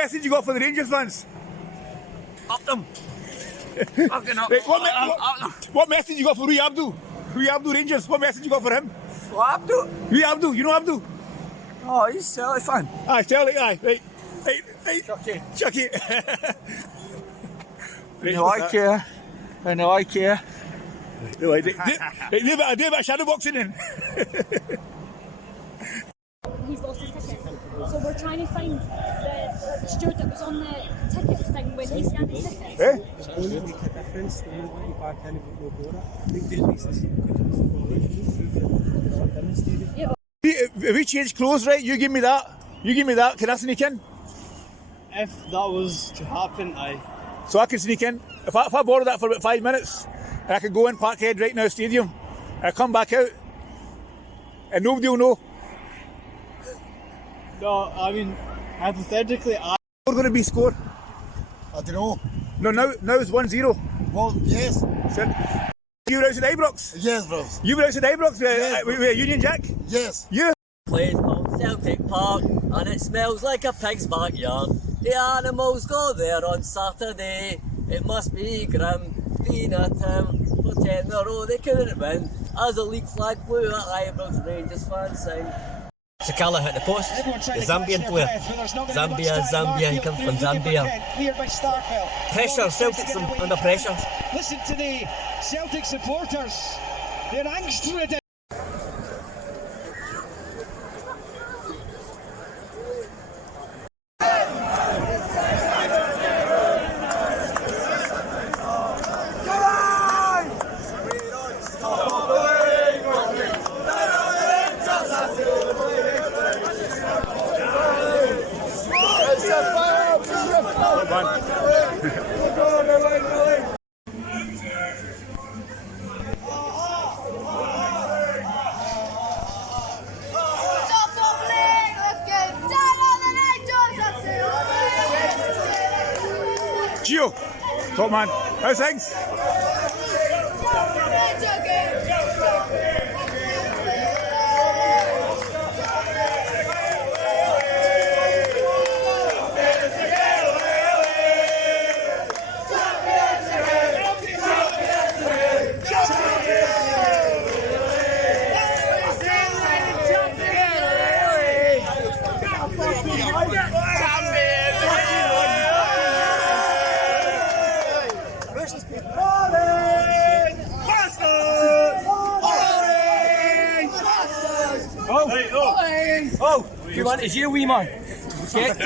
message you got for the Rangers fans? Up them. Fucking up. Right, Up them. what message you got for Rui Abdul? Rui Abdul Rangers, what message you got for him? What, Abdul? Rui Abdul, you know Abdul? Oh, he's Celtic fan. Aye, Celtic, aye. Right. Chucky. Right, No, I care. I know I care. No, I do a bit of shadow boxing then. He's lost his ticket. So we're trying to find the steward that was on the ticket thing when he scanned his ticket. Eh? It's going to make a difference. They won't let you back in and no border. They just makes the same because Yeah. If we change clothes, right, you give me that. Can I sneak in? If that was to happen, So I can sneak in. If I borrow that for about 5 minutes, and I can go in Parkhead right now stadium, and I come back out, and nobody will know. no, I mean, hypothetically, We're going to be score. I don't know. No, now it's 1-0. Well, yes. So, you were outside Ibrox? Yes, bro. You were outside Ibrox Yes, with Union Jack? Yes. You? Plays on Celtic Park and it smells like a pig's backyard. The animals go there on Saturday. It must be grim being a Tim for 10 in a row they couldn't win as the league flag flew at Ibrox Rangers fans sign. Sakala hit the post. The Zambian player. Zambia, he comes from Zambia. Pressure, Celtic's under pressure. Listen to the Celtic supporters. They're angst-ridden. Gio, top man. How's things? Oh, you want to hear wee man? Get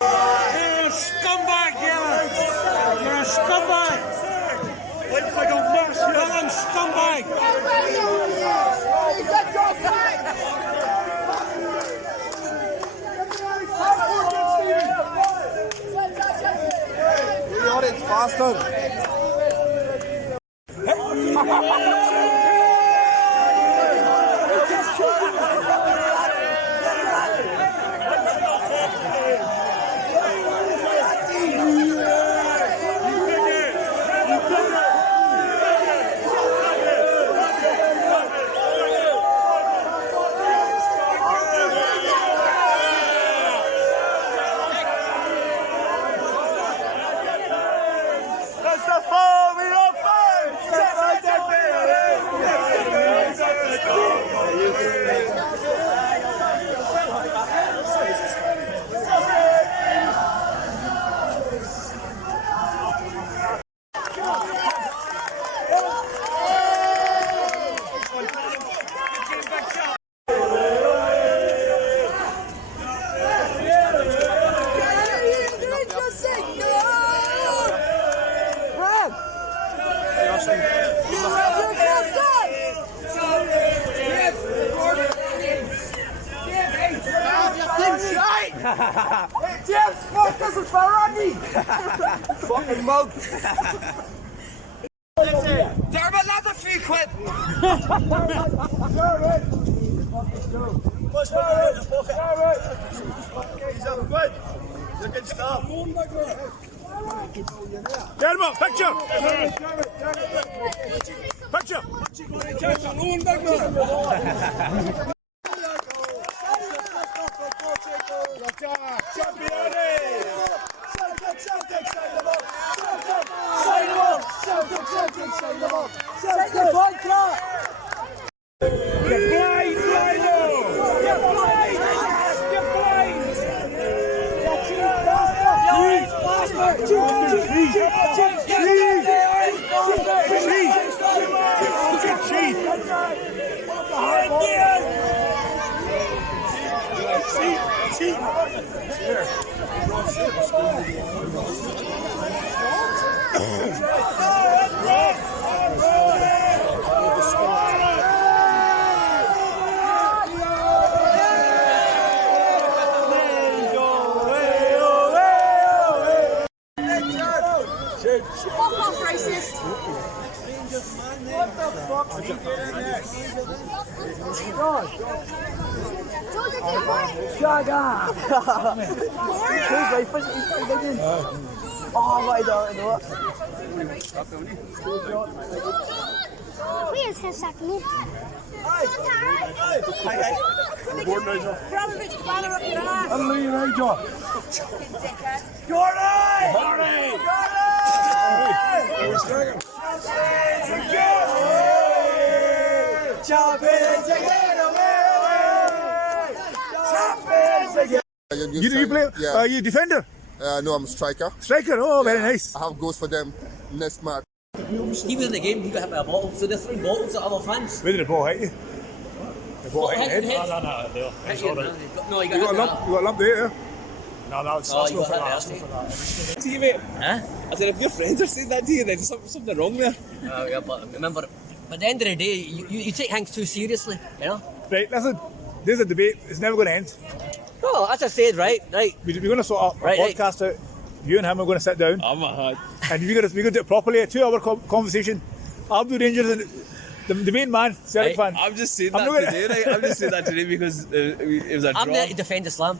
You're a scumbag, Gavin! You're a scumbag! Like a massive scumbag! Bastard. James, fuck, this is for Rodney! Fucking mug. Dermot, that's a free quid! Get him up, picture! Picture! Fuck off, racist. Shut up! Oh, what I know. Where's his second? I'm Lee Ranger. You play? Yeah. You defender? No, I'm a striker. Striker? Oh, very nice. I have goals for them next match. He was in the game, he got hit by a bottle, so they're throwing bottles at other fans. Where did the ball hit you? The ball hit your head? Hit you in the- No, he got You got a hit in lump, you got a lump there. No, that's Oh, not you for got that. hit That's there, not for that. To you, mate. Huh? I said, if your friends are saying that to you, then there's something wrong there. Yeah, but remember, at the end of the day, you take things too seriously, you know? Right, listen. There's a debate. It's never going to end. No, as I said, right? We're going to sort out a Right, right. podcast out. You and him are going to sit down. Oh my god. And we're going to do it properly. A 2 hour conversation. I'll do Rangers and the main man, Celtic Right. fan. I'm just saying I'm that not gonna- today, right? I'm just saying that today because it was a I'm draw. there to defend Islam.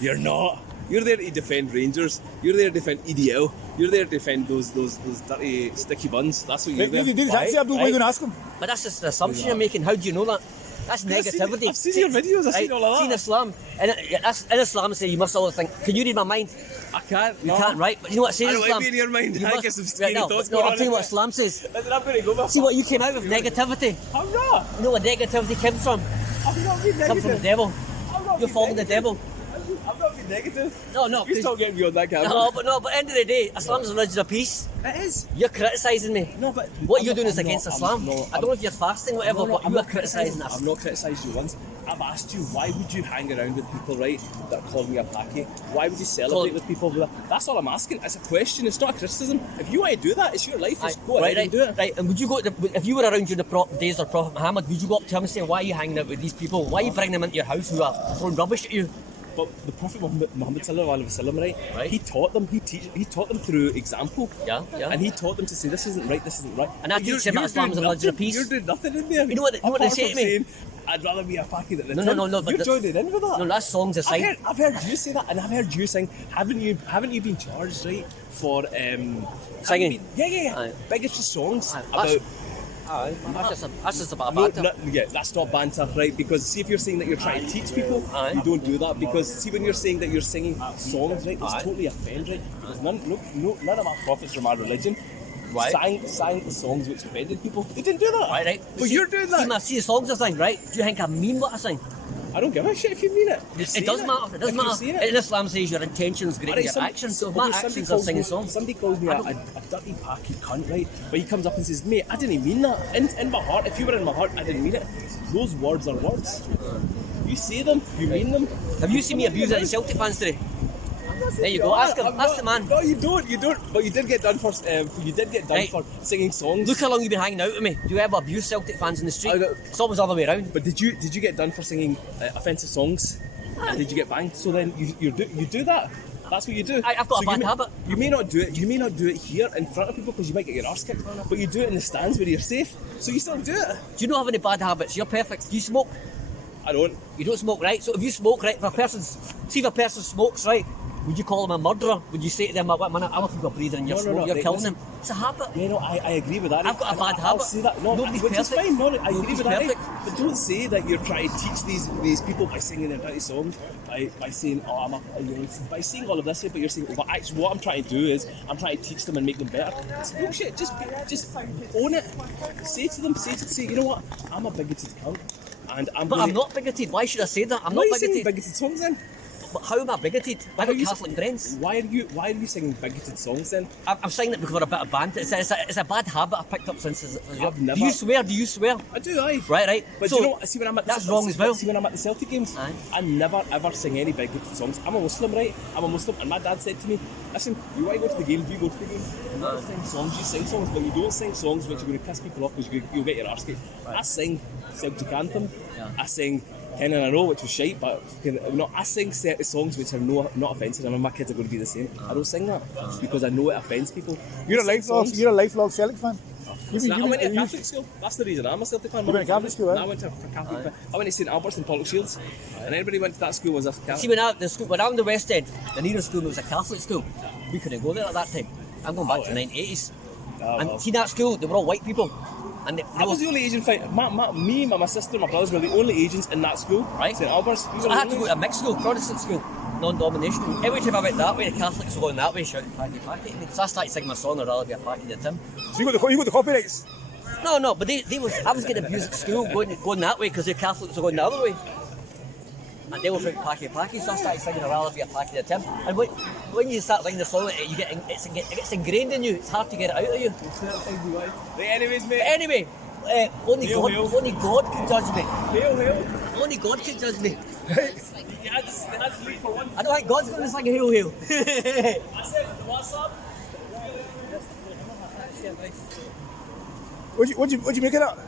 You're not. You're there to defend Rangers. You're there to defend EDL. You're there to defend those dirty sticky buns. That's what you're Right, there. did Abdul, what are you going to ask him? But that's just the assumption you're making. How do you know that? That's negativity. I've seen your videos, I've seen all of that. Seen Islam. And that's in Islam say you must always think, can you read my mind? I can't. You can't, right? But you know what it says I don't like Islam? being in your mind. You I must- get some scary no, thoughts no, going I'll on tell you in what there. Islam says. Listen, I'm going to go with See what you came out with? Negativity. I'm not. You know where negativity comes from? I'm not being Comes from the negative. devil. I'm not You're being following the devil. I'm not being negative. No, no. You 'cause- stop getting me on that camera. No, but end of the day, Islam's a religion of peace. It is. You're criticising me. No, but What I'm you're not- doing is I'm against not- Islam. I'm- no, I don't know if you're fasting, whatever, No, but I'm you're not criticising us. I've not criticised you once. I've asked you, why would you hang around with people, right, that are calling you a packy? Why would you celebrate with people with That's all I'm asking. It's a question. It's not a criticism. If you want to do that, it's your life. Just go ahead and do it. Right. And would you go to if you were around during the days of Prophet Muhammad, would you go up to him and say, why are you hanging out with these people? Why are you bringing them into your house who are throwing rubbish at you? But the Prophet Muhammad sallallahu alaihi wasallam, Right. he taught them. He taught them through example. Yeah. And he taught them to say, this isn't right. This isn't right. And I teach them that Islam's a religion of peace. You're doing nothing in there. You know what they Apart say to from me? saying, I'd rather be a packy than a No, tin. but You're joining in with that. No, that's songs aside. I've heard you say that, and I've heard you sing. Haven't you been charged, right, for Singing? Yeah. Aye. Bigotry songs Aye, about. That's just about No, banter. yeah, that's not banter, right? Because see, if you're saying that you're trying to teach people, Aye. you don't do that. Because see, when you're saying that you're singing songs, right, it's Aye. totally offend, right? Because none of our prophets from our religion Right. sang the songs which offended people. They didn't do that. Right. But you're doing that. See the songs I sing, right? Do you think I mean what I sing? I don't give a shit if you mean it. It does matter. It does matter. In Islam says your intentions greater than your actions. So my actions are singing songs. Somebody calls me a dirty packy cunt, right? But he comes up and says, mate, I didn't mean that. In my heart, if you were in my heart, I didn't mean it. Those words are words. You say them, you mean them. Have you seen me abuse any Celtic fans today? There you go. Ask him. Ask the man. No, you don't. But you did get done for. Right. For singing songs. Look how long you've been hanging out with me. Do you ever abuse Celtic fans in the street? I don't- It's always the other way around. But did you get done for singing offensive songs? And did you get banged? So then you do that. That's what you do. I've got a bad you habit. You may not do it. You may not do it here in front of people because you might get your arse kicked. But you do it in the stands where you're safe. So you still do it. Do you not have any bad habits? You're perfect. Do you smoke? I don't. You don't smoke, right? So if you smoke, right, if a person smokes, right, Would you call them a murderer? Would you say to them, "What minute? Other people are breathing and you're No, you're right, killing listen. them"? It's a habit. Yeah, no, I agree with that. I've got a bad I'll habit. say that. No, Nobody's which is perfect. fine. No, I agree Nobody's with that. Right? perfect. But don't say that you're trying to teach these people by singing their dirty songs, by saying, by saying all of this, but you're saying, well, actually, what I'm trying to do is I'm trying to teach them and make them better. It's bullshit. Just own it. Say to them, you know what? I'm a bigoted cunt, and I'm not bigoted. Why should I say that? I'm Why not are you singing bigoted. bigoted songs then? But how am I bigoted? I've got you- Catholic friends. Why are you singing bigoted songs then? I'm saying it because we're a bit of banter. It's a bad habit I've picked up since. I've never- Do you swear? I do, aye. Right. But So, do you know, see when I'm at that's wrong as well. See when I'm at the Celtic games, Aye. I never ever sing any bigoted songs. I'm a Muslim, right? I'm a Muslim, and my dad said to me, "Listen, you want to go to the game? Do you go to the game? You don't sing songs. You sing songs, but you don't sing songs which are going to piss people off because you'll get your arse kicked." I sing Celtic anthem. Yeah. I sing Ten in a Row, which was shite, but I sing certain songs which are not offensive. I know my kids are going to be the same. I don't sing that because I know it offends people. You're a I sing songs. lifelong Celtic fan. Listen, I went to a Catholic school. That's the reason I'm a Celtic fan. You went to Catholic school, eh? I went to a Catholic. I went to St Albert's in Pollock Shields, and everybody went to that school was a Catholic. See, when I was in the West End, the nearest school was a Catholic school. We couldn't go there at that time. I'm going back to the 1980s. And see that school, they were all white people. And I was the only Asian fight. My sister, my brothers were the only Asians in that school. Right. St Albert's. So I had to go to a mixed school, Protestant school, non-dominational. Every time I went that way, the Catholics were going that way, shouting "Packy, Packy" at me. So I started singing my song, "I'd rather be a Packy than Tim." So you got the copyrights. No, but I was getting abused at school going that way because the Catholics were going the other way. And they were shouting "Packy, Packy," so I started singing "I'd rather be a Packy than Tim." And when you start singing the song, it gets ingrained in you. It's hard to get it out of you. Anyways, mate. But anyway, only Hail, hail. God can judge me. Hail. Only God can judge me. You had to leave for one. I don't think God's going to sing a hail hail. I said, what's up? What'd you make it up?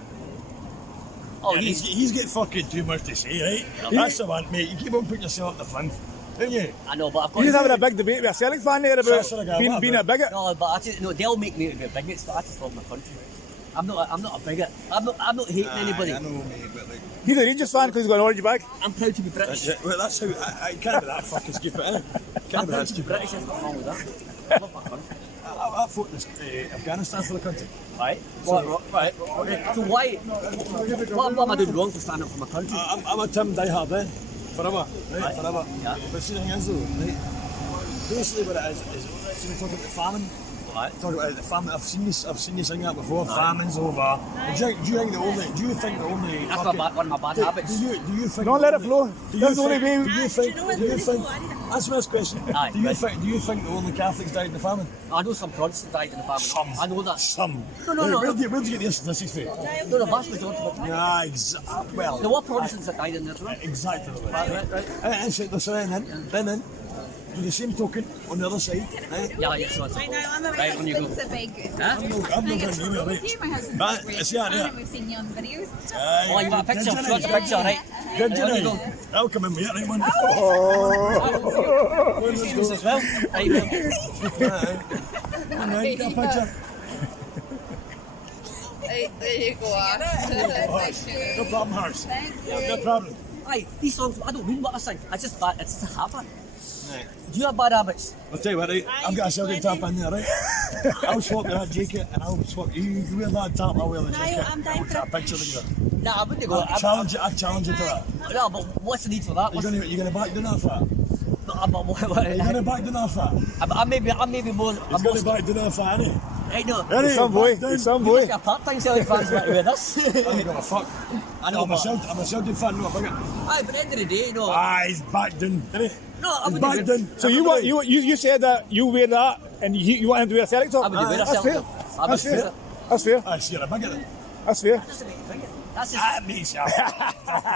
Oh, He's got fucking too much to say, right? That's the one, mate. You keep on putting yourself in the front, don't you? I know, but I've got. You're just having a big debate with a Celtic fan there about That's what I got, being a bigot. No, but they'll make me to be bigots, but I just love my country. I'm not a bigot. I'm not hating anybody. I know, mate, but like, He's a Rangers fan because he's got an orange bag. I'm proud to be British. that's it. Well, that's how I can't be that fucking stupid, innit? I'm Can't be proud that to be stupid. British. There's nothing wrong with that. I love my country. I fought in Afghanistan for the country. Right. Right. So why? What am I doing wrong for standing up for my country? I'm a Tim diehard, eh? Forever, right? Right. Forever. Yeah. But see the thing is though, right? Basically what it is see we talk about the famine. Right. Talk about the famine. I've seen you sing that before. Famine's over. Do you think the only? That's one of my bad habits. Do you think? Don't let it flow. Do That's the you only think? way. Do you think? Answer this question. Aye, Do you right. think the only Catholics died in the famine? I know some Protestants died in the family. I know that. Some. No. Where did you get the statistics from? No, the vast majority of them. Yeah, exactly. Well, There were Protestants that died in this room. exactly. Right. And so they're saying then, with the same token, on the other side, Yeah, sure. Right now, I'm a Right, on you go. it's a big. Huh? I'm not going to give you a right. My husband's But great it's yeah, fan, we've seen you on videos. Oh, you want a picture? You want a picture, right? Good Right, on you to go. know. I'll come in with it, right, man. Famous as well. Right, well. Get a picture. There you go. No problem, Harsh. No problem. Aye, these songs, I don't mean what I sing. It's just a habit. Do you have bad habits? I'll tell you what, right? I've got a Celtic top in there, right? I'll swap with that jacket and I'll swap. You wear that top, I'll wear the jacket. I'm down I'll for take a picture together. Nah, I wouldn't go. I challenge you to that. No, but what's the need for that? You're gonna back down that for that? You're gonna back down that for that? I may be more. He's gonna back down that for that, innit? Right, no. Innit? Some boy. Back down. Some You're boy. like a part-time Celtic fans that with us. I don't give a fuck. I know, I'm a Celtic fan, no, I forget. Aye, but at the end of the day, you know. He's back down, innit? No, I He's wouldn't back do it. down. So you said that you wear that and you want him to wear a Celtic top? I wouldn't wear a That's Celtic fair. top. I That's would wear fair. it. That's fair. I see you're a bigot. That's fair. That's a bit bigot. That's just. That makes you a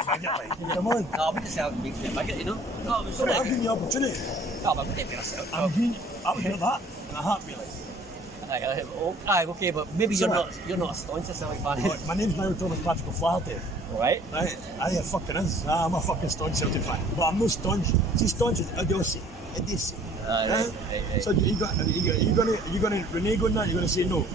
bigot, like. Come on. No, I wouldn't say it makes me a bigot, you know. No, it's Sorry, I'm sorry. giving you opportunity. No, but I wouldn't wear a Celtic top. I'm giving you, I'll hear that in a heartbeat, like. Aye, okay, but maybe Sorry. you're not a staunch Celtic fan. Look, my name's now Thomas Patrick O'Flaherty. Right? Right? I fucking is. I'm a fucking staunch Celtic fan. But I'm no staunch. See, staunch is idiocy. Idiocy. Right. So are you gonna renege on that? You're gonna say no?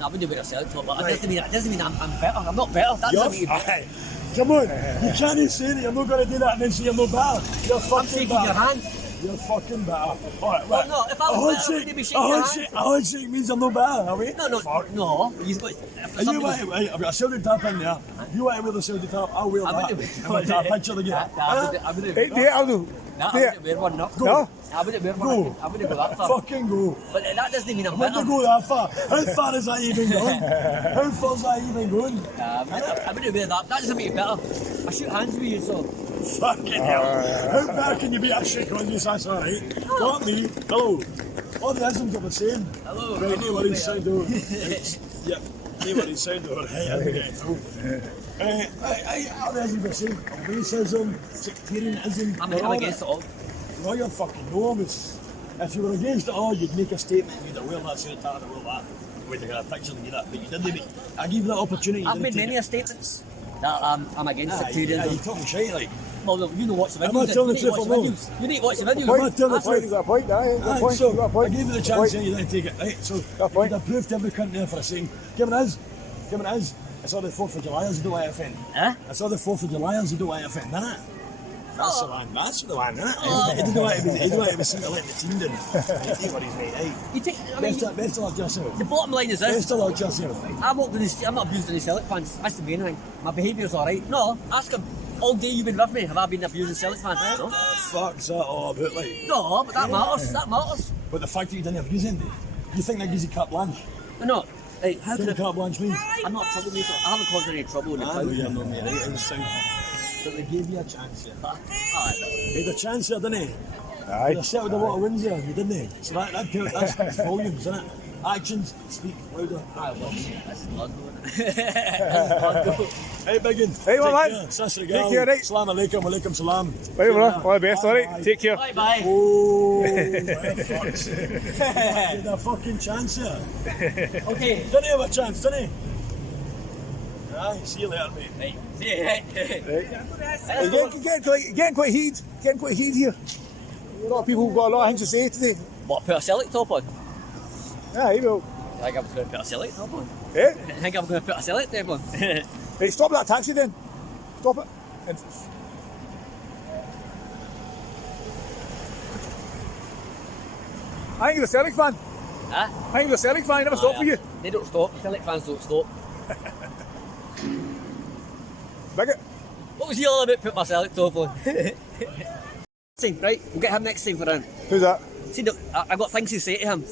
No, I wouldn't wear a Celtic top, but Right. it doesn't mean I'm better. I'm not better. That's not me. Aye. Come on. You can't say that you're not gonna do that and then say you're no better. You're I'm fucking shaking bad. your hand. You're fucking better. Alright, Well, no, if I was better, I wouldn't be shaking your hand. a handshake means I'm no better, are we? No, Fuck. no. You've got. Are you right? I've got a Celtic top in there. You want to wear the Celtic top? I'll wear I that. wouldn't- I'll take a picture of the game. I wouldn't. Hey, do it, Abdul. No, I Do it. wouldn't wear one. No. No? I wouldn't wear Go. one. I wouldn't go that far. Fucking go. But that doesn't mean I'm When you better. go that far, how far is that even going? How far's that even going? I wouldn't wear that. That doesn't make it better. I shoot hands with you, so. Fucking hell. How bad can you be a shake on you? That's alright. Not me. Hello. All the isms are the same. Hello. Right, no worries, sound over. Yep. No worries, sound over. Hey, I'm getting through. All the isms are the same. Racism, sectarianism. I'm against it all. No, you're fucking no. If you were against it all, you'd make a statement. You'd either wear that shirt or wear that. We'd have got a picture and do that, but you didn't. Mate. I gave you that opportunity. I've made many statements that I'm against sectarianism. You're talking shit, like. Well, you know watch the videos. Am I telling the You need to truth watch or the no? videos. You need to watch the videos. Am I telling the That's truth? You got a point, aye. Got a Aye, point. so You got a I point. gave you the Point. chance and you didn't take it. Right, so Got a point. I proved to every cunt there for a second. Give it us. Give it us. I saw the 4th of Julyers do I offend. Huh? I saw the 4th of Julyers do I offend, innit? That's the one, that's the one, innit? He didn't want to be seen to let the team down. He what he's made, aye. You take. I mean, Best of luck yourself. the bottom line is this. Best of luck yourself. I'm not abusing the Celtic fans. That's the main thing. My behaviour's alright. No, ask him. All day you've been with me. Have I been abusing Celtic fans? No. Fuck's that all about, like? No, but that matters. That matters. But the fact that you didn't abuse him, you think that gives you carte blanche? No. Hey, how What can does I? carte blanche mean? I'm not a troublemaker. I haven't caused any trouble in the I know crowd. you're not me, right? In the south. But they gave you a chance here. Alright. They had a chance here, didn't they? Aye. They settled a lot of wins here, you didn't they? So that speaks volumes, isn't it? Actions speak louder. This is blood. Hey, Biggin. Hey, well, take man. care. Sas Take care, right. Salam alaikum, alaikum salam. Right, brother. All the best, alright? Bye. Take care. Bye bye. Oh, fuck's sake. You had a fucking chance here. Okay. Didn't he have a chance, didn't he? Aye, see you later, mate. Hey. Hey. It's getting quite heated. Getting quite heated here. A lot of people have got a lot of things to say today. What, put a Celtic top on? Aye, well. I think I'm going to put a Celtic top on. Eh? I think I'm going to put a Celtic top on. Right, stop that taxi then. Stop it. And I think you're a Celtic fan. Huh? I think you're a Celtic fan. I never stop for you. They don't stop. Celtic fans don't stop. Bigot. What was he all about putting my Celtic top on? Right, we'll get him next time for round. Who's that? See, I've got things to say to him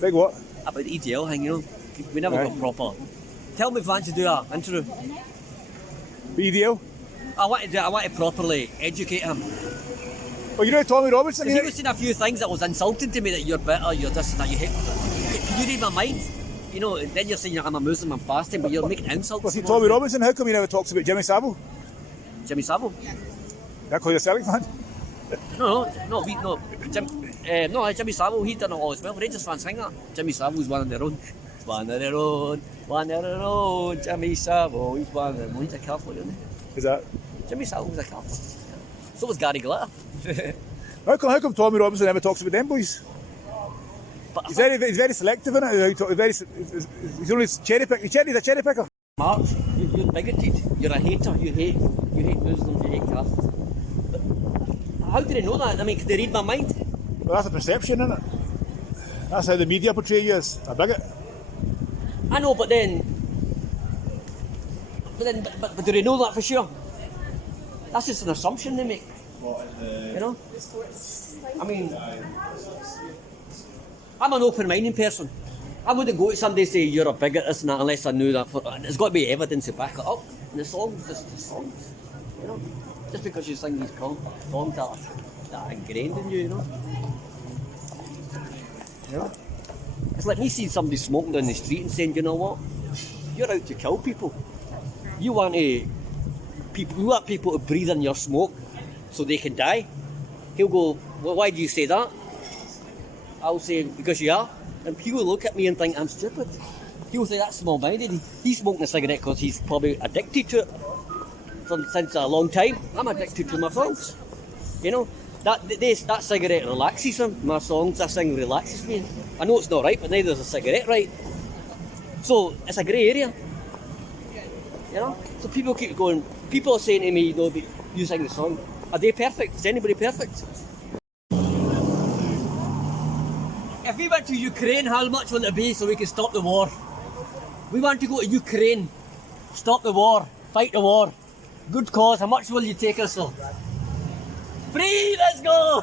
Big what? about the EDL thing, you know. We never Right. got proper. Tell me if you want to do an intro. BDL? I want to properly educate him. Oh, you know Tommy Robinson? Because he was saying a few things that was insulting to me, that you're better, you're this and that, you hate. Can you read my mind? You know, and then you're saying I'm a Muslim, I'm fasting, but you're making insults. Was he towards Tommy me. Robinson? How come he never talks about Jimmy Savile? Jimmy Savile? That because you're a Celtic fan? No, Jimmy Savile, he done it all as well. Rangers fans sing that. Jimmy Savile's one on their own. One on their own, one on their own. Jimmy Savile, he's one of them. He's a Catholic, isn't he? Is that? Jimmy Savile was a Catholic. So was Gary Glitter. How come Tommy Robinson never talks about them boys? But He's very selective in it. He's only cherry pick. He's a cherry picker. Mark, you're bigoted. You're a hater. You hate Muslims. You hate Catholics. But how do they know that? I mean, can they read my mind? Well, that's a perception, isn't it? That's how the media portray you as a bigot. I know, but do they know that for sure? That's just an assumption they make. You know? I mean, I'm an open-minded person. I wouldn't go to somebody and say you're a bigot, this and that, unless I knew that. There's got to be evidence to back it up. And the songs, just the songs. You know? Just because you sing these songs that are ingrained in you, you know? Yeah. It's like me seeing somebody smoking down the street and saying, you know what? You're out to kill people. You want people to breathe in your smoke so they can die. He'll go, well, why do you say that? I'll say, because you are. And people look at me and think I'm stupid. He'll say that's small-minded. He's smoking a cigarette because he's probably addicted to it since a long time. I'm addicted to my songs. You know, that cigarette relaxes him. My songs, that thing relaxes me. I know it's not right, but neither is a cigarette right. So it's a grey area. You know? So people keep going, people are saying to me, you know, you sing the song. Are they perfect? Is anybody perfect? If we went to Ukraine, how much will it be so we can stop the war? We want to go to Ukraine, stop the war, fight the war. Good cause, how much will you take us for? Free, let's go!